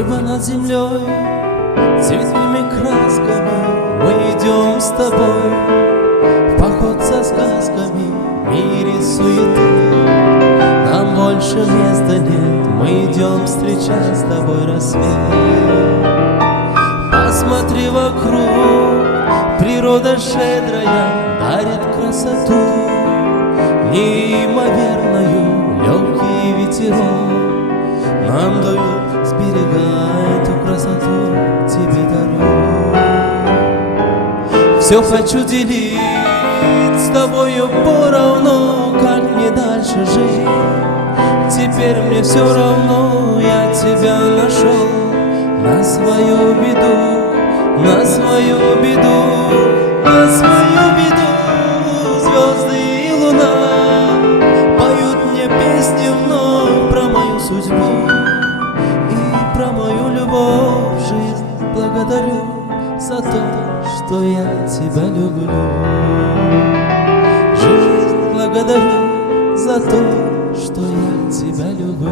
Небо над землей, цветными красками мы идем с тобой в поход со сказками в мире суеты. Нам больше места нет, мы идем встречать с тобой рассвет. Посмотри вокруг, природа щедрая дарит красоту неимоверную, легкий ветерок нам дают с берега, эту красоту тебе дарю. Все хочу делить с тобою поровну, как мне дальше жить. Теперь мне все равно, я тебя нашел на свою беду, на свою беду, на свою беду. Звезды и луна поют мне песни вновь про мою судьбу и про мою любовь. Жизнь благодарю за то, что я тебя люблю. Жизнь благодарю за то, что я тебя люблю.